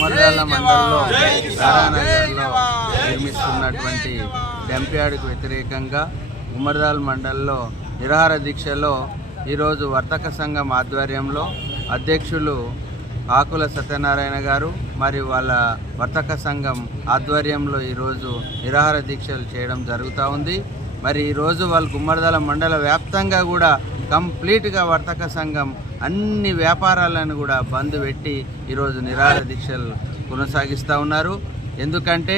గుమ్మడిదల మండలంలో తారానగర్లో నిర్మిస్తున్నటువంటి డంప్యార్డ్కు వ్యతిరేకంగా గుమ్మడిదల మండలంలో నిరాహార దీక్షలో ఈరోజు వర్తక సంఘం ఆధ్వర్యంలో అధ్యక్షులు ఆకుల సత్యనారాయణ గారు మరి వాళ్ళ వర్తక సంఘం ఆధ్వర్యంలో ఈరోజు నిరాహార దీక్షలు చేయడం జరుగుతూ ఉంది. మరి ఈరోజు వాళ్ళు గుమ్మడిదల మండల వ్యాప్తంగా కూడా కంప్లీట్గా వర్తక సంఘం అన్ని వ్యాపారాలను కూడా బంద్ పెట్టి ఈరోజు నిరాహార దీక్షలు కొనసాగిస్తూ ఉన్నారు. ఎందుకంటే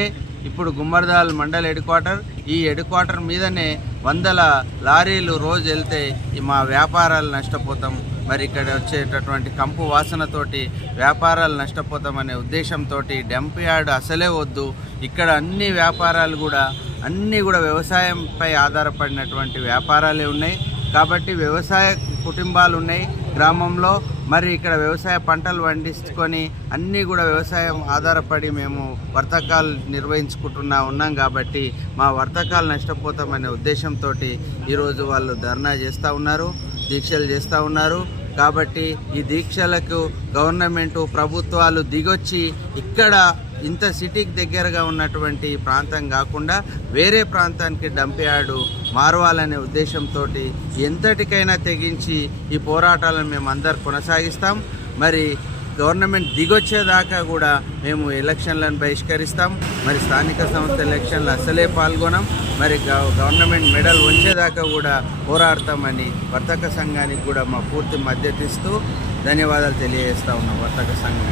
ఇప్పుడు గుమ్మడిదాల్ మండల్ హెడ్ క్వార్టర్ ఈ హెడ్ క్వార్టర్ మీదనే వందల లారీలు రోజు వెళ్తే మా వ్యాపారాలు నష్టపోతాం. మరి ఇక్కడ వచ్చేటటువంటి కంపు వాసనతోటి వ్యాపారాలు నష్టపోతామనే ఉద్దేశంతో డంప్ యార్డ్ అసలే వద్దు. ఇక్కడ అన్ని వ్యాపారాలు కూడా అన్నీ కూడా వ్యవసాయంపై ఆధారపడినటువంటి వ్యాపారాలే ఉన్నాయి. కాబట్టి వ్యవసాయ కుటుంబాలు ఉన్నాయి గ్రామంలో. మరి ఇక్కడ వ్యవసాయ పంటలు పండించుకొని అన్నీ కూడా వ్యవసాయం ఆధారపడి మేము వర్తకాలు నిర్వహించుకుంటున్నా ఉన్నాం కాబట్టి మా వర్తకాలు నష్టపోతామనే ఉద్దేశంతో ఈరోజు వాళ్ళు ధర్నా చేస్తూ ఉన్నారు దీక్షలు చేస్తూ ఉన్నారు. కాబట్టి ఈ దీక్షలకు గవర్నమెంటు ప్రభుత్వాలు దిగొచ్చి ఇక్కడ ఇంత సిటీకి దగ్గరగా ఉన్నటువంటి ప్రాంతం కాకుండా వేరే ప్రాంతానికి డంపయార్డు మారవాలనే ఉద్దేశంతో ఎంతటికైనా తెగించి ఈ పోరాటాలను మేము అందరు కొనసాగిస్తాం. మరి గవర్నమెంట్ దిగొచ్చేదాకా కూడా మేము ఎలక్షన్లను బహిష్కరిస్తాం. మరి స్థానిక సంస్థ ఎలక్షన్లు అసలే పాల్గొనం. మరి గవర్నమెంట్ మెడల్ వచ్చేదాకా కూడా పోరాడతామని వర్తక సంఘానికి కూడా మా పూర్తి మద్దతిస్తూ ధన్యవాదాలు తెలియజేస్తా ఉన్నాం వర్తక సంఘం.